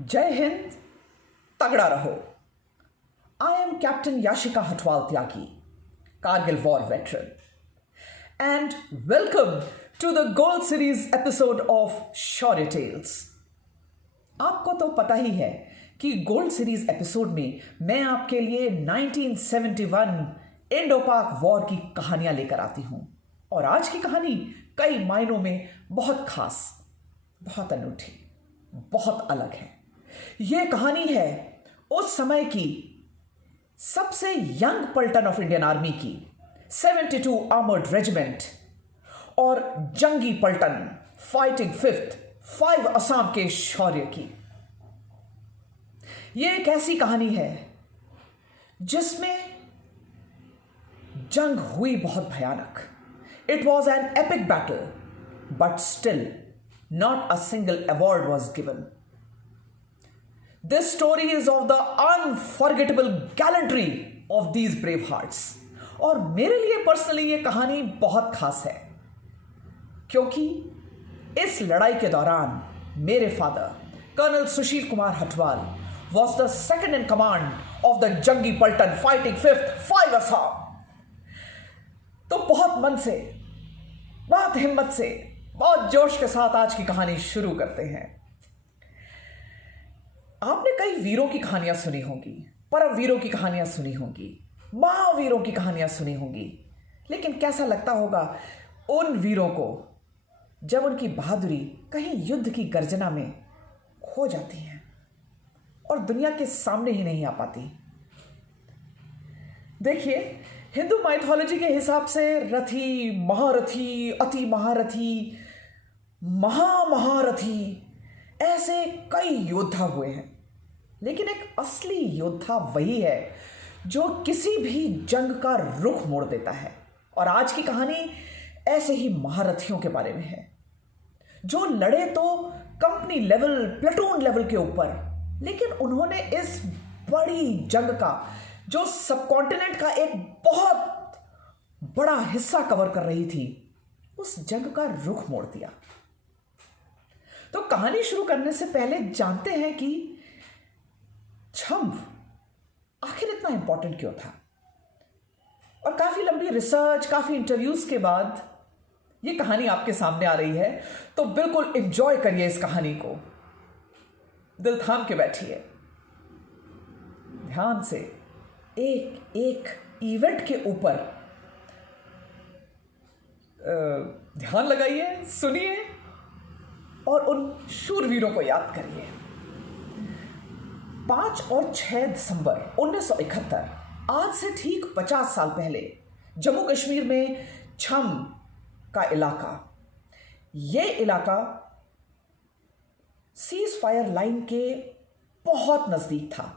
जय हिंद, तगड़ा रहो। I am Captain Yashika Hatwal Tyagi, Kargil War veteran. And welcome to the Gold Series episode of Shaurya Tales. आपको तो पता ही है कि गोल्ड सीरीज एपिसोड में मैं आपके लिए 1971 इंडो पाक वॉर की कहानियां लेकर आती हूं। और आज की कहानी कई मायनों में बहुत खास, बहुत अनूठी, बहुत अलग है। यह कहानी है उस समय की सबसे यंग पलटन ऑफ इंडियन आर्मी की 72 आर्मर्ड रेजिमेंट और जंगी पलटन फाइटिंग 5 असम के शौर्य की। यह एक ऐसी कहानी है जिसमें जंग हुई बहुत भयानक। It was an epic battle, but still not a single award was given. This story is of the unforgettable gallantry of these brave hearts. और मेरे लिए पर्सनली ये कहानी बहुत खास है क्योंकि इस लड़ाई के दौरान मेरे father colonel Sushil Kumar Hatwal was the second in command of the जंगी पलटन fighting 5 असम। तो बहुत मन से, बहुत हिम्मत से, बहुत जोश के साथ आज की कहानी शुरू करते हैं। आपने कई वीरों की कहानियां सुनी होंगी, परम वीरों की कहानियां सुनी होंगी, महावीरों की कहानियां सुनी होंगी, लेकिन कैसा लगता होगा उन वीरों को जब उनकी बहादुरी कहीं युद्ध की गर्जना में खो जाती है और दुनिया के सामने ही नहीं आ पाती। देखिए, हिंदू माइथोलॉजी के हिसाब से रथी, महारथी, अति महारथी, महामहारथी ऐसे कई योद्धा हुए हैं, लेकिन एक असली योद्धा वही है जो किसी भी जंग का रुख मोड़ देता है। और आज की कहानी ऐसे ही महारथियों के बारे में है जो लड़े तो कंपनी लेवल, प्लेटून लेवल के ऊपर, लेकिन उन्होंने इस बड़ी जंग का जो सबकॉन्टिनेंट का एक बहुत बड़ा हिस्सा कवर कर रही थी, उस जंग का रुख मोड़ दिया। तो कहानी शुरू करने से पहले जानते हैं कि छंब आखिर इतना इंपॉर्टेंट क्यों था। और काफी लंबी रिसर्च, काफी इंटरव्यूज के बाद यह कहानी आपके सामने आ रही है, तो बिल्कुल एंजॉय करिए इस कहानी को, दिल थाम के बैठिए, ध्यान से एक एक इवेंट के ऊपर ध्यान लगाइए, सुनिए और उन शूरवीरों को याद करिए। 5 और 6 दिसंबर 1971, आज से ठीक 50 साल पहले, जम्मू कश्मीर में छम का इलाका, यह इलाका सीज फायर लाइन के बहुत नजदीक था।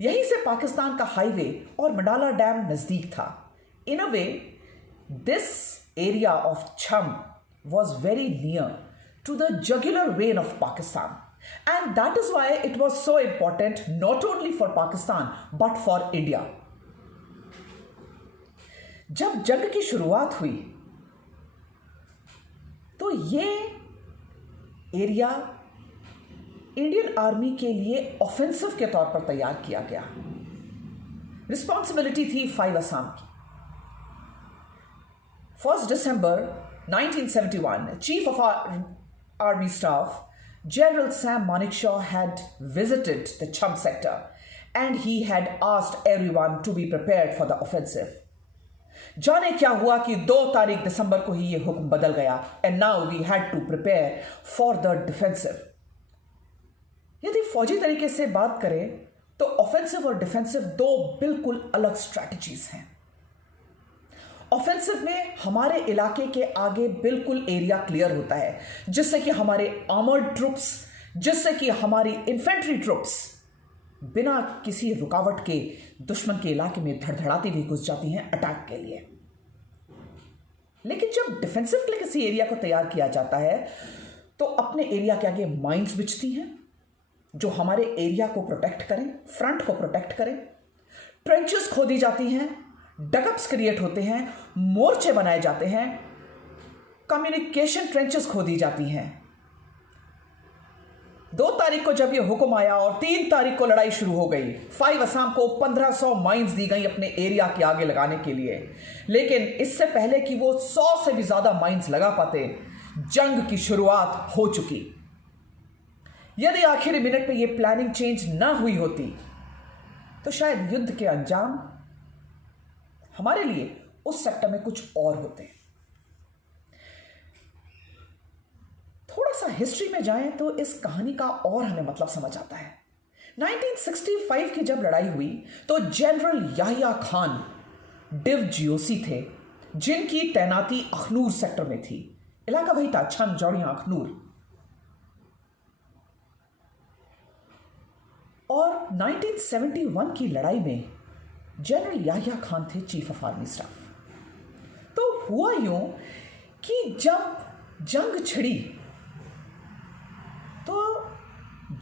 यहीं से पाकिस्तान का हाईवे और मंडाला डैम नजदीक था। इन अ वे, दिस एरिया ऑफ छम was very near to the jugular vein of Pakistan, and that is why it was so important not only for Pakistan but for India. जब जंग की शुरुआत हुई तो ये एरिया इंडियन आर्मी के लिए ऑफेंसिव के तौर पर तैयार किया गया। रिस्पॉन्सिबिलिटी थी 5 असम की। 1 December 1971, Chief of Army Staff General Sam Manekshaw had visited the Chum sector and he had asked everyone to be prepared for the offensive. जाने क्या हुआ कि 2 तारीख दिसंबर को ही यह हुक्म बदल गया and now we had to prepare for the defensive. यदि फौजी तरीके से बात करें तो ऑफेंसिव और डिफेंसिव 2 बिल्कुल अलग स्ट्रैटेजीज हैं। ऑफेंसिव में हमारे इलाके के आगे बिल्कुल एरिया क्लियर होता है, जिससे कि हमारे आर्मर्ड ट्रुप्स, जिससे कि हमारी इन्फेंट्री ट्रुप्स बिना किसी रुकावट के दुश्मन के इलाके में धड़धड़ाती हुई घुस जाती हैं अटैक के लिए। लेकिन जब डिफेंसिव के लिए किसी एरिया को तैयार किया जाता है तो अपने एरिया के आगे माइंस बिछती हैं जो हमारे एरिया को प्रोटेक्ट करें, फ्रंट को प्रोटेक्ट करें। ट्रेंचेस खोदी जाती हैं, डगअप्स क्रिएट होते हैं, मोर्चे बनाए जाते हैं, कम्युनिकेशन ट्रेंचेस खोदी जाती हैं। 2 तारीख को जब यह हुक्म आया और 3 तारीख को लड़ाई शुरू हो गई, 5 असम को 1500 माइंस दी गई अपने एरिया के आगे लगाने के लिए। लेकिन इससे पहले कि वो 100 से भी ज्यादा माइंस लगा पाते, जंग की शुरुआत हो चुकी। यदि आखिरी मिनट पे ये प्लानिंग चेंज ना हुई होती तो शायद युद्ध के अंजाम हमारे लिए उस सेक्टर में कुछ और होते। थोड़ा सा हिस्ट्री में जाएं तो इस कहानी का और हमें मतलब समझ आता है। 1965 की जब लड़ाई हुई तो general Yahya Khan div GOC थे, जिनकी तैनाती अखनूर सेक्टर में थी। इलाका वही था, छन जौड़िया अखनूर। और 1971 की लड़ाई में जनरल याहिया खान थे चीफ ऑफ आर्मी स्टाफ। तो हुआ यूं कि जब जंग छिड़ी तो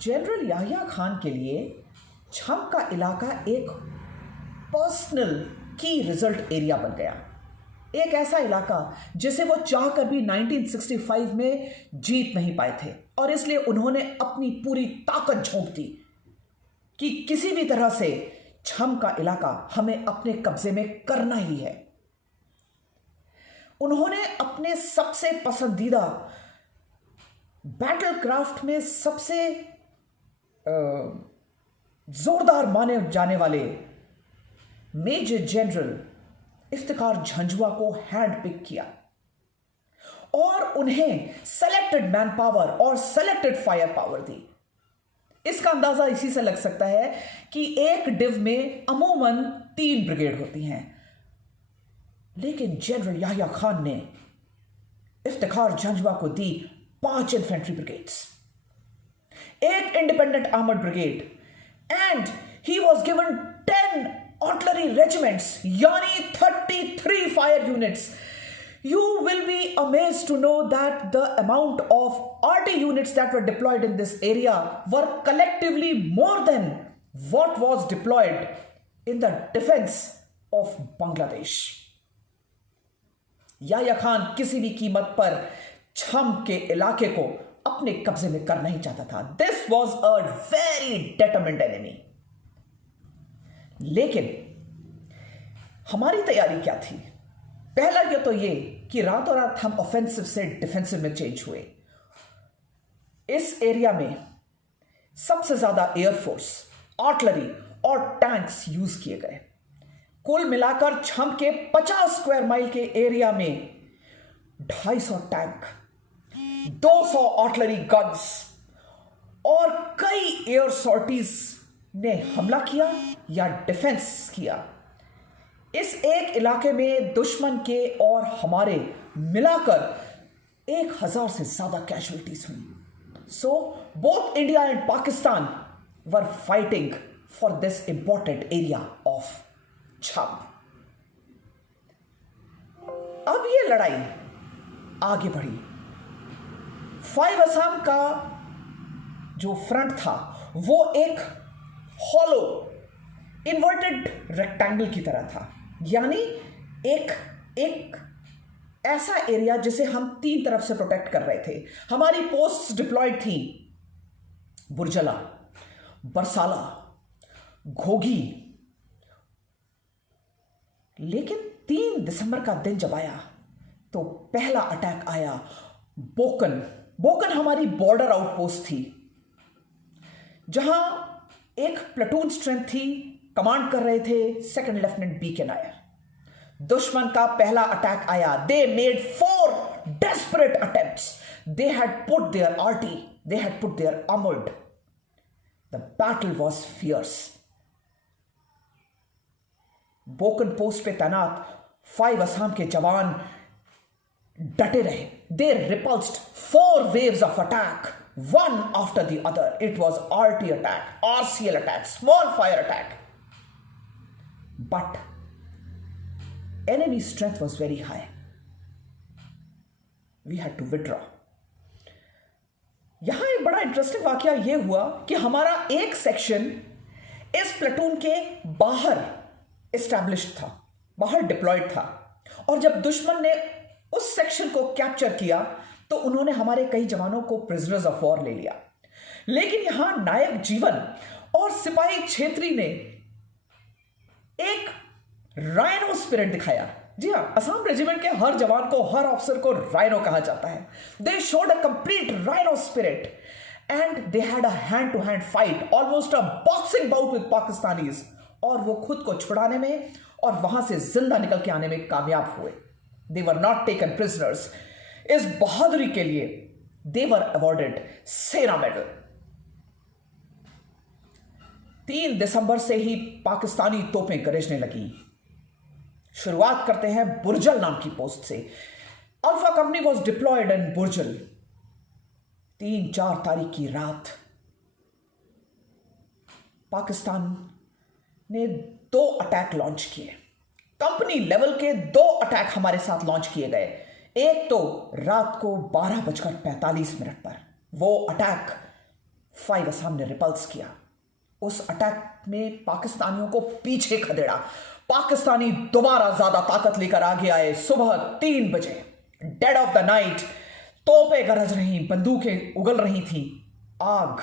जनरल याहिया खान के लिए छम का इलाका एक पर्सनल की रिजल्ट एरिया बन गया। एक ऐसा इलाका जिसे वो चाहकर भी 1965 में जीत नहीं पाए थे, और इसलिए उन्होंने अपनी पूरी ताकत झोंक दी कि किसी भी तरह से छम का इलाका हमें अपने कब्जे में करना ही है। उन्होंने अपने सबसे पसंदीदा बैटल क्राफ्ट में सबसे जोरदार माने जाने वाले मेजर जनरल इफ्तिखार झंझुआ को हैंड पिक किया और उन्हें सेलेक्टेड मैन पावर और सेलेक्टेड फायर पावर दी। इसका अंदाजा इसी से लग सकता है कि एक डिव में अमूमन 3 ब्रिगेड होती हैं, लेकिन जनरल याहिया खान ने इफ्तिखार झंझुआ को दी 5 infantry brigades, 1 independent armoured brigade, and he was given 10 artillery regiments, यानी 33 fire units. You will be amazed to know that the amount of RT units that were deployed in this area were collectively more than what was deployed in the defense of Bangladesh. Yahya Khan किसी भी कीमत पर छम के इलाके को अपने कब्जे में करना ही चाहता था। This was a very determined enemy. लेकिन हमारी तैयारी क्या थी? पहला क्या तो ये कि रातों रात हम ऑफेंसिव से डिफेंसिव में चेंज हुए। इस एरिया में सबसे ज्यादा एयरफोर्स, आर्टिलरी और टैंक्स यूज किए गए। कुल मिलाकर छम के 50 स्क्वायर माइल के एरिया में 250 टैंक, 200 आर्टिलरी गन्स और कई एयर सॉर्टीज ने हमला किया या डिफेंस किया। इस एक इलाके में दुश्मन के और हमारे मिलाकर 1000 से ज्यादा कैजुअलिटीज हुई। So both India and Pakistan were fighting for this important area of छम। अब ये लड़ाई आगे बढ़ी। 5 असम का जो फ्रंट था वो एक हॉलो इन्वर्टेड रेक्टेंगल की तरह था, यानी एक ऐसा एरिया जिसे हम 3 तरफ से प्रोटेक्ट कर रहे थे। हमारी पोस्ट्स डिप्लॉयड थी बुरजला, बरसाला, घोगी। लेकिन 3 दिसंबर का दिन जब आया तो पहला अटैक आया बोकन हमारी बॉर्डर आउटपोस्ट थी, जहां एक प्लेटून स्ट्रेंथ थी। कमांड कर रहे थे 2nd लेफ्टिनेंट बी के नायर। दुश्मन का पहला अटैक आया। They made 4 desperate attempts. They had put their RT, they had put their armored. The battle was fierce. बोकन पोस्ट पे तैनात 5 असम के जवान डटे रहे। They repulsed 4 waves of attack, one after the other. It was RT attack, RCL attack, small fire attack. But enemy strength was very high. We had to withdraw. यहां एक बड़ा इंटरेस्टिंग वाकया यह हुआ कि हमारा एक सेक्शन इस प्लेटून के बाहर एस्टैब्लिश्ड था, बाहर डिप्लॉयड था, और जब दुश्मन ने उस सेक्शन को कैप्चर किया तो उन्होंने हमारे कई जवानों को प्रिजनर्स ऑफ वॉर ले लिया। लेकिन यहां नायक जीवन और सिपाही छेत्री ने एक राइनो स्पिरिट दिखाया। जी हाँ, असम रेजिमेंट के हर जवान को, हर ऑफिसर को राइनो कहा जाता है। They showed a complete rhino spirit and they had a hand to hand fight, almost a boxing bout with Pakistanis, और वो खुद को छुड़ाने में और वहां से जिंदा निकल के आने में कामयाब हुए। दे वर नॉट टेकन प्रिजनर्स। इस बहादुरी के लिए दे वर अवॉर्डेड सेना मेडल। 3 दिसंबर से ही पाकिस्तानी तोपें गरजने लगी। शुरुआत करते हैं बुर्जल नाम की पोस्ट से। Alpha company was deployed in Burjal. 3-4 तारीख की रात पाकिस्तान ने 2 अटैक लॉन्च किए। कंपनी लेवल के 2 अटैक हमारे साथ लॉन्च किए गए। एक तो रात को 12:45 पर वो अटैक 5 असम ने रिपल्स किया। उस अटैक में पाकिस्तानियों को पीछे खदेड़ा। पाकिस्तानी दोबारा ज्यादा ताकत लेकर आगे आए। सुबह 3 बजे, डेड ऑफ द नाइट, तोपें गरज रही, बंदूकें उगल रही थी। आग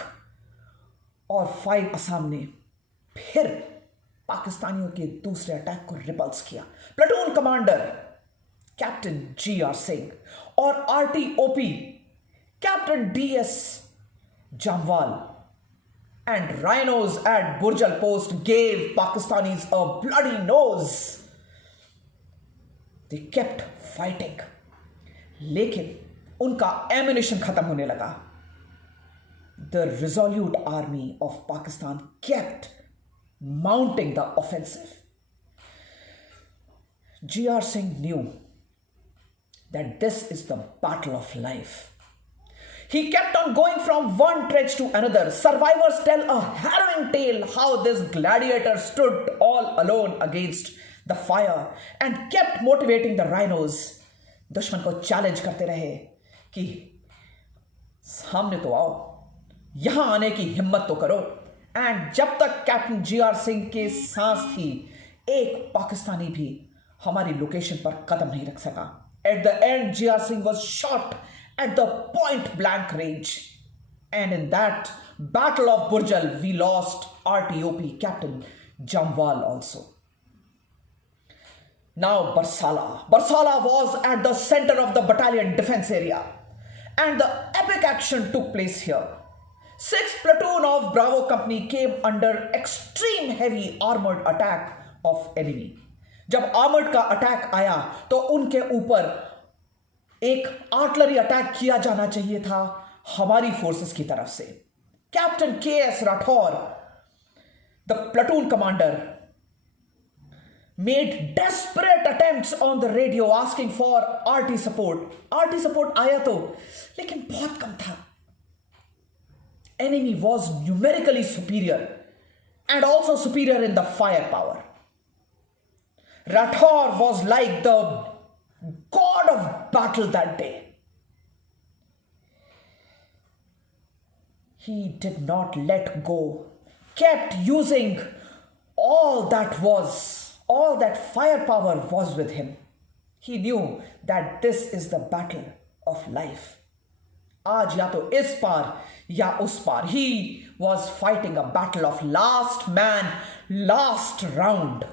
और 5 असम ने फिर पाकिस्तानियों के दूसरे अटैक को रिपल्स किया। Platoon commander captain GR Singh और RTOP captain DS Jamwal and rhinos at Burjal post gave Pakistanis a bloody nose. They kept fighting. लेकिन उनका एमिनेशन खत्म होने लगा। The resolute army of Pakistan kept mounting the offensive. GR Singh knew that this is the battle of life. He kept on going from one trench to another. Survivors tell a harrowing tale how this gladiator stood all alone against the fire and kept motivating the rhinos. दुश्मन को challenge करते रहे कि सामने तो आओ, यहां आने की हिम्मत तो करो। एंड जब तक कैप्टन GR सिंह के सांस थी, एक पाकिस्तानी भी हमारी लोकेशन पर कदम नहीं रख सका। At the end, GR Singh was shot at the point blank range, and in that battle of Burjal we lost RTOP captain Jamwal also. Now Barsala was at the center of the battalion defense area, and the epic action took place here. 6th platoon of Bravo company came under extreme heavy armored attack of enemy. जब armoured का attack आया तो उनके ऊपर एक artillery attack किया जाना चाहिए था हमारी फोर्सेस की तरफ से। Captain KS Rathore, the platoon commander, made desperate attempts on the radio asking for RT support. RT support आया तो, लेकिन बहुत कम था। Enemy was numerically superior and also superior in the fire power. Rathore was like the god of battle that day. He did not let go, kept using all that firepower was with him. He knew that this is the battle of life. आज या तो इस पार या उस पार. He was fighting a battle of last man, last round.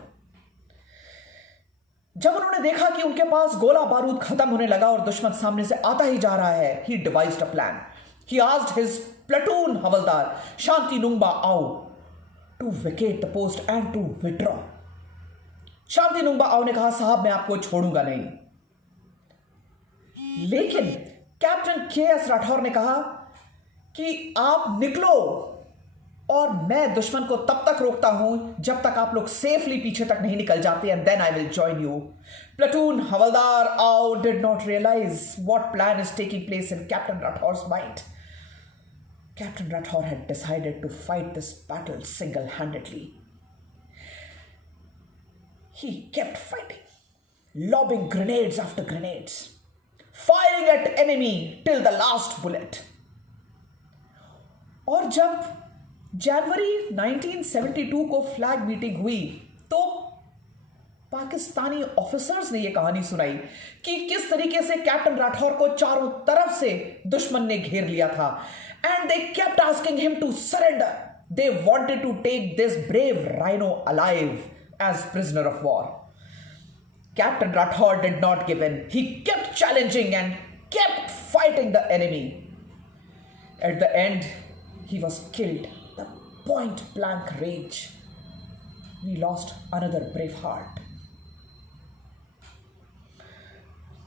जब उन्होंने देखा कि उनके पास गोला बारूद खत्म होने लगा और दुश्मन सामने से आता ही जा रहा है, he devised a plan. He asked his platoon हवलदार शांति नुंगबा आओ to vacate the post and to withdraw. शांति नुंगबा आओ ने कहा, साहब मैं आपको छोड़ूंगा नहीं. लेकिन कैप्टन KS राठौर ने कहा कि आप निकलो और मैं दुश्मन को तब तक रोकता हूं जब तक आप लोग सेफली पीछे तक नहीं निकल जाते, and then I will join you. Platoon हवलदार आओ did not realise what plan is taking place in captain Rathore's mind. Captain Rathore had decided to fight this battle single-handedly. He kept fighting, lobbing grenades after grenades, firing at enemy till the last bullet. और जब जनवरी 1972 को flag meeting हुई तो Pakistani officers ने यह कहानी सुनाई कि किस तरीके से कैप्टन राठौर को चारों तरफ से दुश्मन ने घेर लिया था. and they kept asking him to surrender. They wanted to take this brave rhino alive as prisoner of war. Captain Rathod did not give in. He kept challenging and kept fighting the enemy. At the end, he was killed. The point blank range. We lost another brave heart.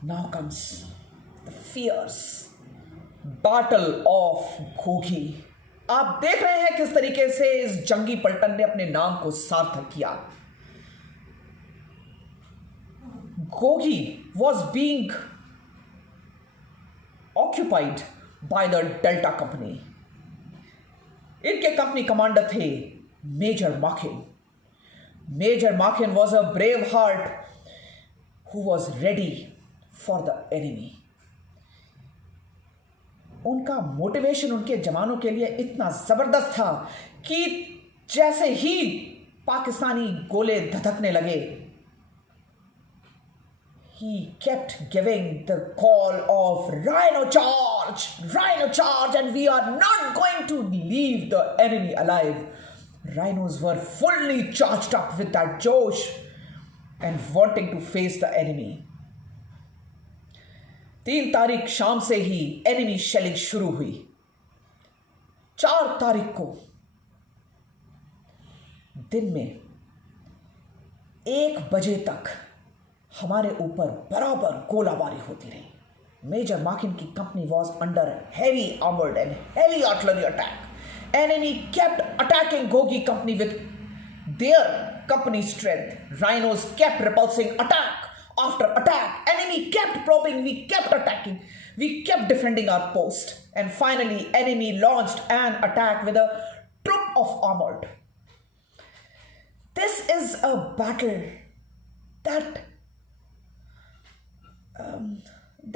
Now comes the fierce battle of Ghoghi. आप देख रहे हैं किस तरीके से इस जंगी पलटन ने अपने नाम को सार्थक किया. Ghoghi was being occupied by the Delta Company. इनके कंपनी कमांडर थे major मार्किन. Major Markin was a brave heart who was ready for the enemy. उनका मोटिवेशन उनके जवानों के लिए इतना जबरदस्त था कि जैसे ही पाकिस्तानी गोले धधकने लगे, he kept giving the call of Rhino charge, and we are not going to leave the enemy alive. Rhinos were fully charged up with that josh and wanting to face the enemy. 3 तारीख शाम से ही enemy shelling शुरू हुई. 4 तारीख को दिन में 1 बजे तक हमारे ऊपर बराबर गोलाबारी होती रही. मेजर मार्किन की company was under heavy armoured and heavy artillery attack. Enemy kept attacking Ghoghi company with their company strength. Rhinos kept repulsing attack after attack. Enemy kept probing. We kept attacking. We kept defending our post. And finally, enemy launched an attack with a troop of armored. This is a battle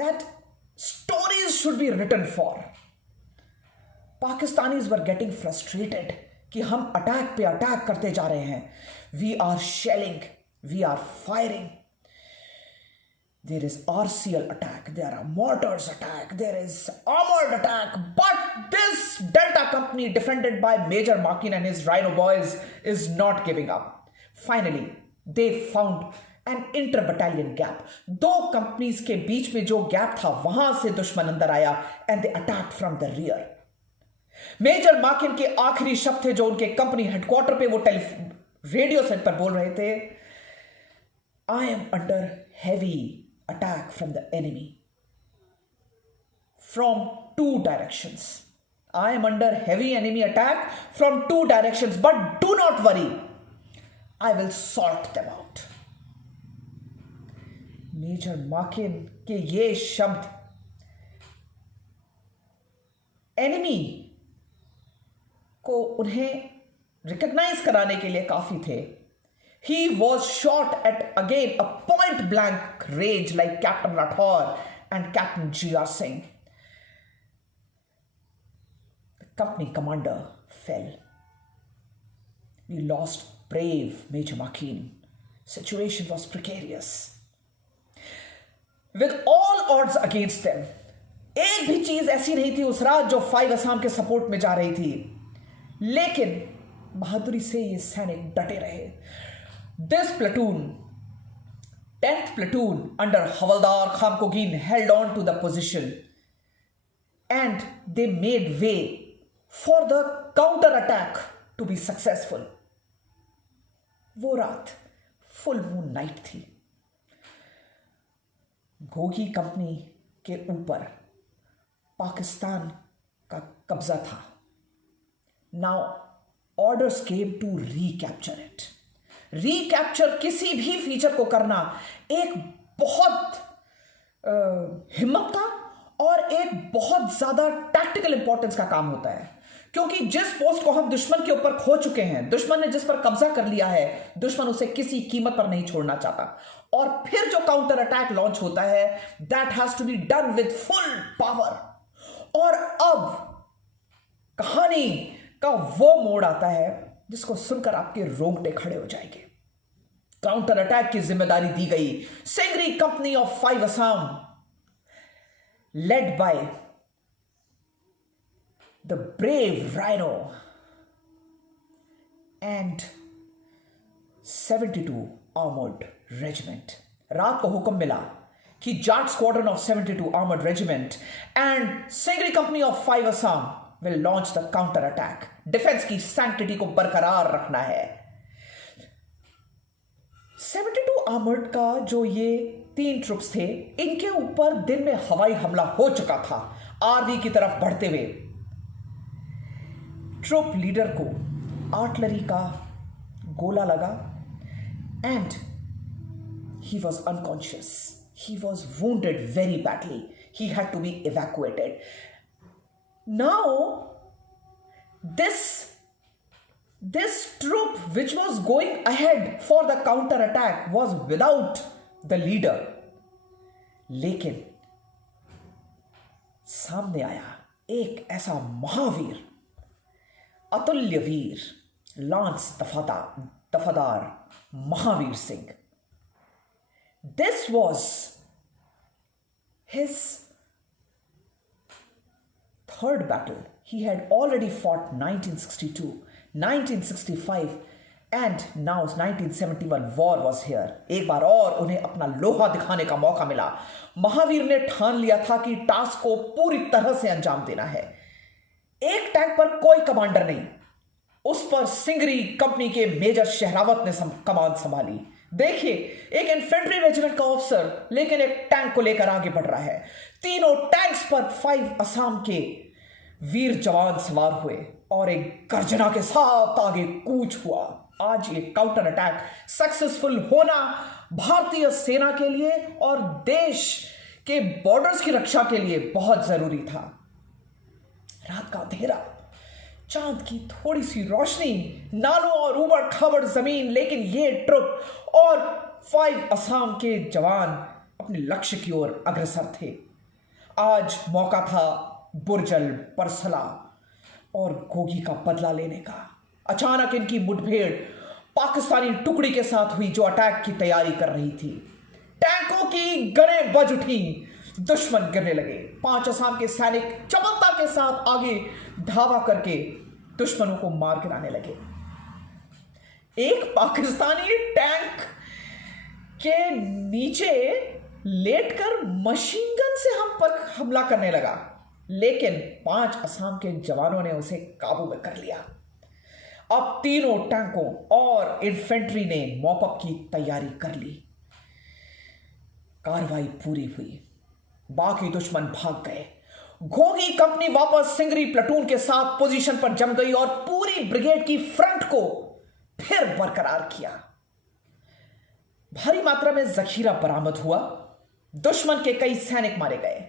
that stories should be written for. Pakistanis were getting frustrated कि हम attack पे attack करते जा रहे हैं. We are shelling, we are firing. There is RCL attack, there are mortars attack, there is armored attack. But this Delta company defended by Major Markin and his Rhino boys is not giving up. Finally, they found an inter-battalion gap. 2 companies के बीच में जो gap था वहां से दुश्मन अंदर आया and they attacked from the rear. Major मार्किन के आखिरी शब्द थे जो उनके कंपनी हेडक्वार्टर पे वो रेडियो सेट पर बोल रहे थे. I am under heavy attack from the enemy from 2 directions. I am under heavy enemy attack from 2 directions, but do not worry, I will sort them out. Major मार्किन के ये शब्द एनिमी को उन्हें रिकॉग्नाइज कराने के लिए काफी थे. He was shot at again a point blank range like Captain Rathod and Captain G.R. Singh. The company commander fell. We lost brave Major Markin. Situation was precarious. With all odds against them, एक भी चीज ऐसी नहीं थी उस रात जो 5 असम के सपोर्ट में जा रही थी. लेकिन बहादुरी से ये सैनिक डटे रहे. This platoon, 10th platoon under Havaldar Khamkogin held on to the position and they made way for the counter attack to be successful. वो रात फुल मून नाइट थी. घोघी कंपनी के ऊपर पाकिस्तान का कब्जा था. Now orders came to recapture it. Recapture किसी भी फीचर को करना एक बहुत हिम्मत का और एक बहुत ज्यादा टैक्टिकल इंपॉर्टेंस का काम होता है. क्योंकि जिस पोस्ट को हम दुश्मन के ऊपर खो चुके हैं, दुश्मन ने जिस पर कब्जा कर लिया है, दुश्मन उसे किसी कीमत पर नहीं छोड़ना चाहता. और फिर जो काउंटर अटैक लॉन्च होता है, that has to be done with full power. और अब कहानी का वो मोड़ आता है जिसको सुनकर आपके रोंगटे खड़े हो जाएंगे. काउंटर अटैक की जिम्मेदारी दी गई सिंगरी company of 5 Assam led by the brave Rhino and 72 Armored Regiment. रात को हुक्म मिला कि Jat squadron of 72 Armored Regiment and Singri Company of 5 Assam will launch the counter attack. Defence की सैंक्टिटी को बरकरार रखना है. 72 आर्मर्ड का जो ये 3 ट्रुप्स थे, इनके ऊपर दिन में हवाई हमला हो चुका था. आर्मी की तरफ बढ़ते हुए ट्रुप लीडर को आर्टिलरी का गोला लगा and he was unconscious. He was wounded very badly. He had to be evacuated. Now, this troop which was going ahead for the counter attack was without the leader. लेकिन सामने आया एक ऐसा महावीर, अतुल्य वीर, लांस दफादार Mahavir Singh. This was his third battle. He had already fought 1962, 1965 and now 1971 war was here. एक बार और उन्हें अपना लोहा दिखाने का मौका मिला. महावीर ने ठान लिया था कि टास्क को पूरी तरह से अंजाम देना है. एक टैंक पर कोई कमांडर नहीं, उस पर सिंगरी कंपनी के मेजर शहरावत ने कमान संभाली. देखिए, एक इन्फेंट्री रेजिमेंट का ऑफिसर लेकिन एक टैंक को लेकर आगे बढ़ रहा है. तीनों टैंक्स पर 5 असम के वीर जवान सवार हुए और एक गर्जना के साथ आगे कूच हुआ. आज ये काउंटर अटैक सक्सेसफुल होना भारतीय सेना के लिए और देश के बॉर्डर्स की रक्षा के लिए बहुत जरूरी था. रात का अंधेरा, चांद की थोड़ी सी रोशनी, नालों और ऊबड़ खाबड़ जमीन, लेकिन ये ट्रुप और 5 असम के जवान अपने लक्ष्य की ओर अग्रसर थे. आज मौका था बुरजल, परसला और गोगी का बदला लेने का. अचानक इनकी मुठभेड़ पाकिस्तानी टुकड़ी के साथ हुई जो अटैक की तैयारी कर रही थी. टैंकों की गनें बज उठी, दुश्मन गिरने लगे. 5 असम के सैनिक चपलता के साथ आगे धावा करके दुश्मनों को मार गिराने लगे. एक पाकिस्तानी टैंक के नीचे लेटकर मशीन गन से हम पर हमला करने लगा, लेकिन 5 असम के जवानों ने उसे काबू में कर लिया. अब तीनों टैंकों और इन्फेंट्री ने मॉपअप की तैयारी कर ली. कार्रवाई पूरी हुई, बाकी दुश्मन भाग गए. घोगी कंपनी वापस सिंगरी प्लाटून के साथ पोजीशन पर जम गई और पूरी ब्रिगेड की फ्रंट को फिर बरकरार किया. भारी मात्रा में जखीरा बरामद हुआ. दुश्मन के कई सैनिक मारे गए.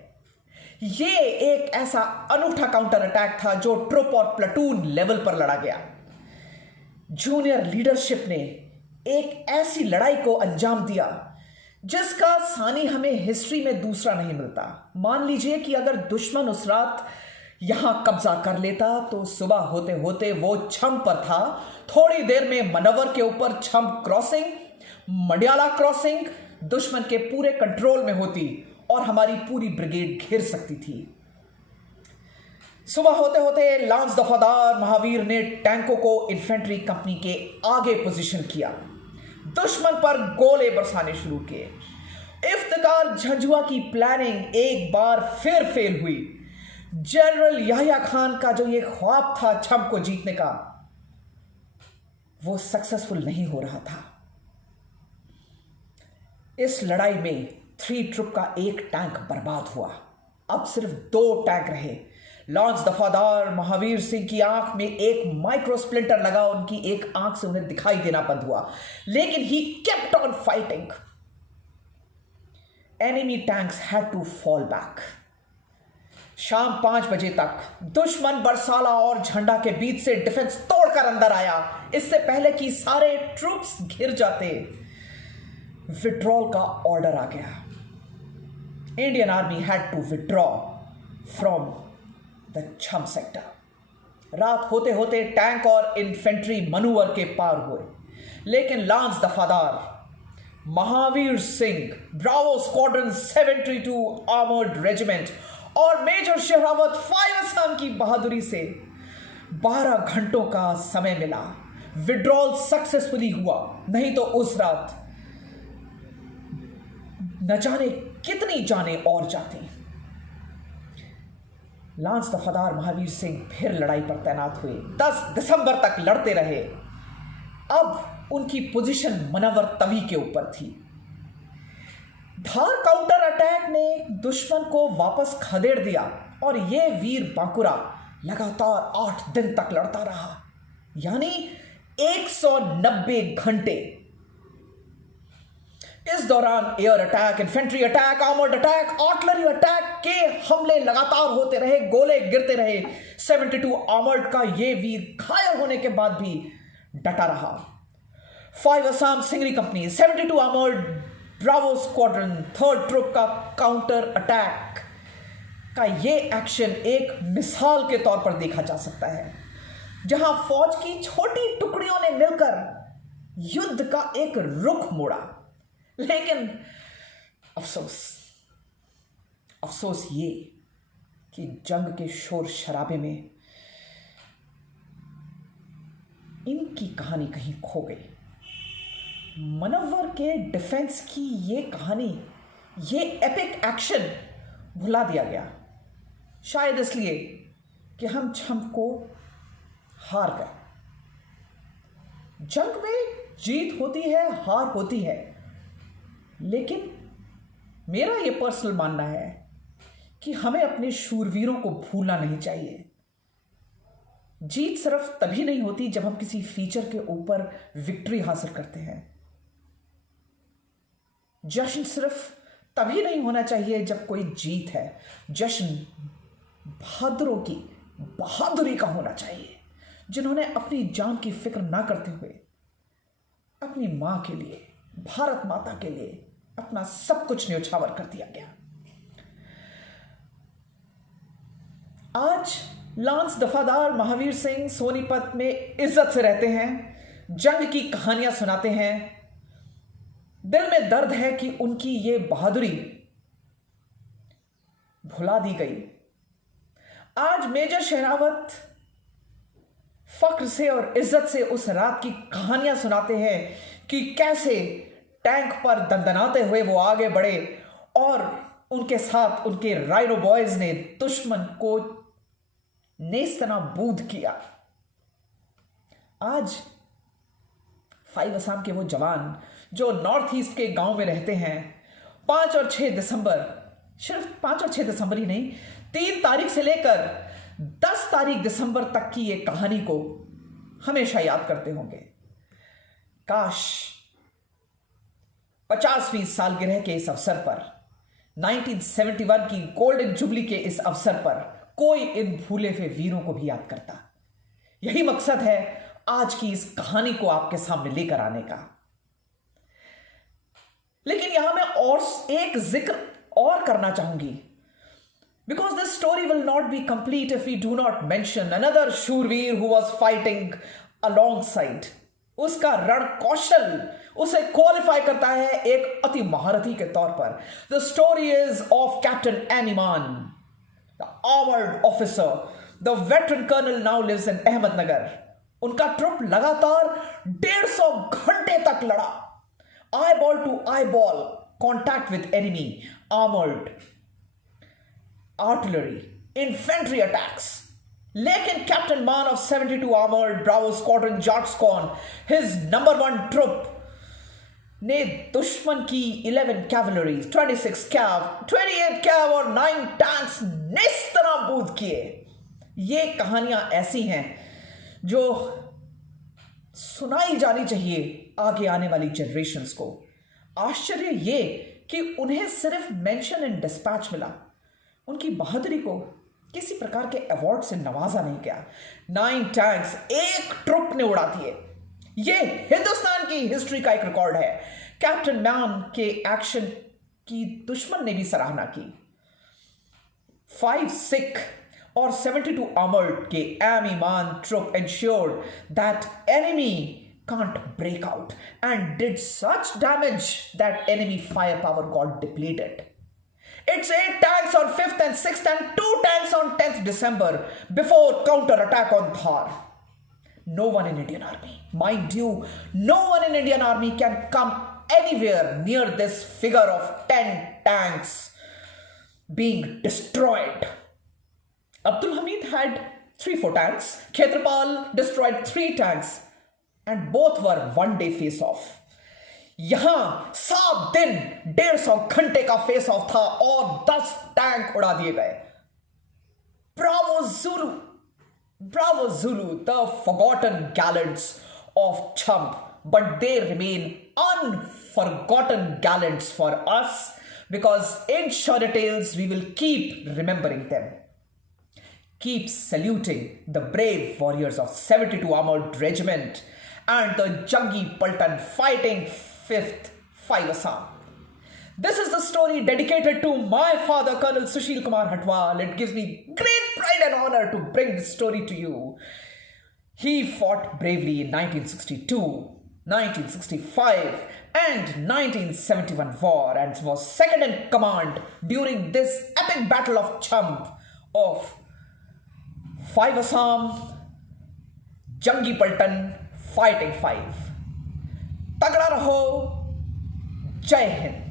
यह एक ऐसा अनूठा काउंटर अटैक था जो ट्रुप और प्लाटून लेवल पर लड़ा गया. जूनियर लीडरशिप ने एक ऐसी लड़ाई को अंजाम दिया जिसका सानी हमें हिस्ट्री में दूसरा नहीं मिलता. मान लीजिए कि अगर दुश्मन उस रात यहां कब्जा कर लेता तो सुबह होते होते वो छम पर था. थोड़ी देर में मनवर के ऊपर छम क्रॉसिंग, मडियाला क्रॉसिंग दुश्मन के पूरे कंट्रोल में होती और हमारी पूरी ब्रिगेड घिर सकती थी. सुबह होते होते लांस दफादार महावीर ने टैंकों को इन्फेंट्री कंपनी के आगे पोजीशन किया. दुश्मन पर गोले बरसाने शुरू किए. इफ्तिकार झंझुआ की प्लानिंग एक बार फिर फेल हुई. जनरल याह्या खान का जो ये ख्वाब था छम को जीतने का, वो सक्सेसफुल नहीं हो रहा था. इस लड़ाई में 3 ट्रुप का एक टैंक बर्बाद हुआ. अब सिर्फ 2 टैंक रहे. लांस दफादार महावीर सिंह की आंख में एक माइक्रो स्प्लिंटर लगा. उनकी एक आंख से उन्हें दिखाई देना बंद हुआ, लेकिन he kept on fighting. Enemy tanks had to fall back. शाम 5 बजे तक दुश्मन बरसाला और झंडा के बीच से डिफेंस तोड़कर अंदर आया, इससे पहले कि सारे ट्रूप्स घिर जाते. विड्रॉल का ऑर्डर आ गया. Indian army had to withdraw from the Chhamb sector. रात होते होते टैंक और इन्फेंट्री मनूवर के पार हुए, लेकिन लांस दफादार Mahavir Singh, bravo squadron 72 armoured regiment और मेजर शेरावत 5 असम की बहादुरी से 12 घंटों का समय मिला। विड्रॉल सक्सेसफुली हुआ, नहीं तो उस रात न जाने कितनी जानें और जाती। लांस दफादार महावीर सिंह फिर लड़ाई पर तैनात हुए। 10 दिसंबर तक लड़ते रहे। अब उनकी पोजीशन मनवर तवी के ऊपर थी। धार काउंटर अटैक ने दुश्मन को वापस खदेड़ दिया और यह वीर बांकुरा लगातार 8 दिन तक लड़ता रहा, यानी 190 घंटे। इस दौरान air attack, infantry attack, armoured attack, artillery attack के हमले लगातार होते रहे, गोले गिरते रहे। 72 आर्मर्ड का यह वीर घायल होने के बाद भी डटा रहा। 5 असम सिंगरी company, 72 armoured bravo squadron, 3rd troop का काउंटर अटैक का यह एक्शन एक मिसाल के तौर पर देखा जा सकता है, जहां फौज की छोटी टुकड़ियों ने मिलकर युद्ध का एक रुख मोड़ा। लेकिन अफसोस ये कि जंग के शोर शराबे में इनकी कहानी कहीं खो गई। मनव्वर के डिफेंस की ये कहानी, ये एपिक एक्शन भुला दिया गया, शायद इसलिए कि हम छम को हार गए। जंग में जीत होती है, हार होती है, लेकिन मेरा यह पर्सनल मानना है कि हमें अपने शूरवीरों को भूलना नहीं चाहिए। जीत सिर्फ तभी नहीं होती जब हम किसी फीचर के ऊपर विक्ट्री हासिल करते हैं। जश्न सिर्फ तभी नहीं होना चाहिए जब कोई जीत है। जश्न बहादुरों की बहादुरी का होना चाहिए, जिन्होंने अपनी जान की फिक्र ना करते हुए अपनी मां के लिए, भारत माता के लिए अपना सब कुछ न्योछावर कर दिया गया। आज लांस दफादार महावीर सिंह सोनीपत में इज्जत से रहते हैं, जंग की कहानियां सुनाते हैं। दिल में दर्द है कि उनकी ये बहादुरी भुला दी गई। आज मेजर शेरावत फख्र से और इज्जत से उस रात की कहानियां सुनाते हैं कि कैसे टैंक पर दंदनाते हुए वो आगे बढ़े और उनके साथ उनके राइनो बॉयज ने दुश्मन को नेस्तनाबूद किया। आज 5 असम के वो जवान जो नॉर्थ ईस्ट के गांव में रहते हैं, 5 और 6 दिसंबर, सिर्फ 5 और 6 दिसंबर ही नहीं, 3 तारीख से लेकर 10 तारीख दिसंबर तक की ये कहानी को हमेशा याद करते होंगे। काश 50वीं सालगिरह के इस अवसर पर, 1971 की गोल्डन जुबली के इस अवसर पर कोई इन भूले हुए वीरों को भी याद करता। यही मकसद है आज की इस कहानी को आपके सामने लेकर आने का। लेकिन यहां मैं और एक जिक्र और करना चाहूंगी, because this story will not be complete if we do not mention another शूरवीर who was fighting alongside। उसका रण कौशल उसे क्वालिफाई करता है एक अति महारथी के तौर पर। The story is of Captain Annie Maan, the armored officer. The veteran colonel now lives in Ahmednagar। उनका ट्रुप लगातार 150 घंटे तक लड़ा। eyeball to eyeball contact with enemy, armored, artillery, infantry attacks। लेकिन captain Mann of 72 armoured bravo squadron जाट्सकॉन, his number 1 troop ने दुश्मन की 11 कैवलरी, 26 कैव, 28 कैव और 9 टैंक्स नेस्तनाबूद किए। ये कहानियां ऐसी हैं जो सुनाई जानी चाहिए आगे आने वाली जनरेशन्स को। आश्चर्य ये कि उन्हें सिर्फ मेंशन इन डिस्पैच मिला, उनकी बहादुरी को किसी प्रकार के अवार्ड से नवाजा नहीं गया। 9 टैंक्स एक ट्रुप ने उड़ा दिए। यह हिंदुस्तान की हिस्ट्री का एक रिकॉर्ड है। कैप्टन मैन के एक्शन की दुश्मन ने भी सराहना की। 5 सिख और 72 आर्मर्ड के एमी मान troupe ensured that enemy can't break out and did such damage that enemy firepower got depleted। It's 8 tanks on 5th and 6th and 2 tanks on 10th December before counter-attack on Dhar. No one in Indian Army, mind you, no one in Indian Army can come anywhere near this figure of 10 tanks being destroyed. Abdul Hamid had 3-4 tanks. Khetrapal destroyed 3 tanks. And both were one-day face-off. यहां 7 दिन 150 घंटे का face of था और 10 tank उड़ा दिए गए. Bravo Zulu! Bravo Zulu, the forgotten gallants of Champ, but they remain unforgotten gallants for us because in Shauria Tales we will keep remembering them. Keep saluting the brave warriors of 72 Armored Regiment and the Jangi Paltan fighting 5th 5 Assam. This is the story dedicated to my father, Colonel Sushil Kumar Hatwal. It gives me great pride and honor to bring this story to you. He fought bravely in 1962, 1965 and 1971 war and was second in command during this epic battle of Champ of 5 Assam, Jangi Paltan fighting 5. Tagda raho, Jai Hind.